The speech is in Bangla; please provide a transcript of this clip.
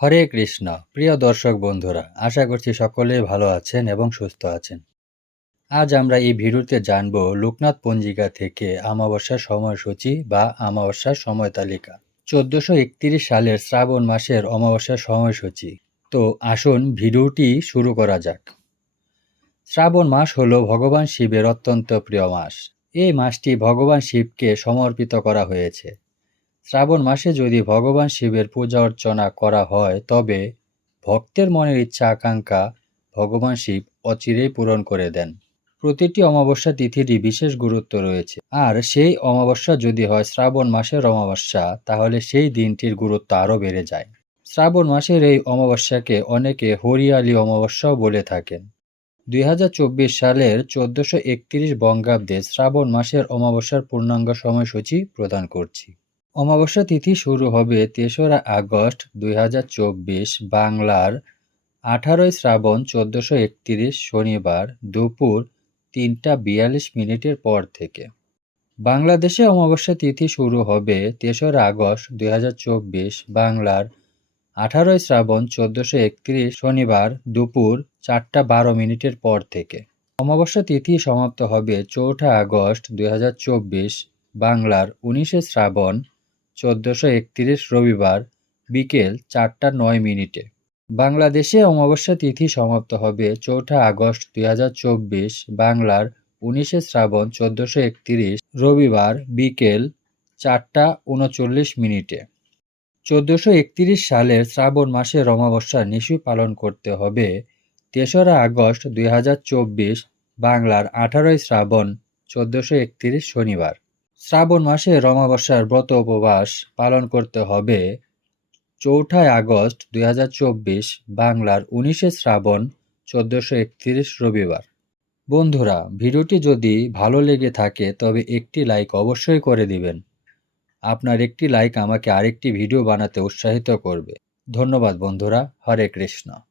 হরে কৃষ্ণ। প্রিয় দর্শক বন্ধুরা, আশা করছি সকলেই ভালো আছেন এবং সুস্থ আছেন। আজ আমরা এই ভিডিওতে জানব লোকনাথ পঞ্জিকা থেকে অমাবস্যার সময়সূচি বা অমাবস্যার সময় তালিকা। 1431 সালের শ্রাবণ মাসের অমাবস্যার সময়সূচি। তো আসুন ভিডিওটি শুরু করা যাক। শ্রাবণ মাস হল ভগবান শিবের অত্যন্ত প্রিয় মাস। এই মাসটি ভগবান শিবকে সমর্পিত করা হয়েছে। শ্রাবণ মাসে যদি ভগবান শিবের পূজা অর্চনা করা হয় তবে ভক্তের মনের ইচ্ছা আকাঙ্ক্ষা ভগবান শিব অচিরেই পূরণ করে দেন। প্রতিটি অমাবস্যা তিথিরই বিশেষ গুরুত্ব রয়েছে, আর সেই অমাবস্যা যদি হয় শ্রাবণ মাসের অমাবস্যা তাহলে সেই দিনটির গুরুত্ব আরও বেড়ে যায়। শ্রাবণ মাসের এই অমাবস্যাকে অনেকে হরিয়ালি অমাবস্যাও বলে থাকেন। 2024 সালের 1431 বঙ্গাব্দে শ্রাবণ মাসের অমাবস্যার পূর্ণাঙ্গ সময়সূচি প্রদান করছি। অমাবস্যা তিথি শুরু হবে 3রা আগস্ট 2024 বাংলার 18ই শ্রাবণ 1431 শনিবার দুপুর 3টা 42 পর থেকে। বাংলাদেশে অমাবস্যা তিথি শুরু হবে 3রা আগস্ট 2024 বাংলার 18ই শ্রাবণ 1431 শনিবার দুপুর 4টা 12 পর থেকে। অমাবস্যা তিথি সমাপ্ত হবে 4ঠা আগস্ট 2024 বাংলার 19শে শ্রাবণ 1431 রবিবার বিকেল 4টা 9। বাংলাদেশে অমাবস্যা তিথি সমাপ্ত হবে 4ঠা আগস্ট 2024 বাংলার 19শে শ্রাবণ 1431 রবিবার বিকেল 4টা 39। 1431 সালের শ্রাবণ মাসের অমাবস্যার নিশি পালন করতে হবে 3রা আগস্ট 2024 বাংলার 18ই শ্রাবণ 1431 শনিবার। শ্রাবণ মাসের অমাবস্যার ব্রত উপবাস পালন করতে হবে 4ঠা আগস্ট 2024 বাংলার 19শে শ্রাবণ 1431 রবিবার। বন্ধুরা, ভিডিওটি যদি ভালো লেগে থাকে তবে একটি লাইক অবশ্যই করে দিবেন। আপনার একটি লাইক আমাকে আরেকটি ভিডিও বানাতে উৎসাহিত করবে। ধন্যবাদ বন্ধুরা। হরে কৃষ্ণ।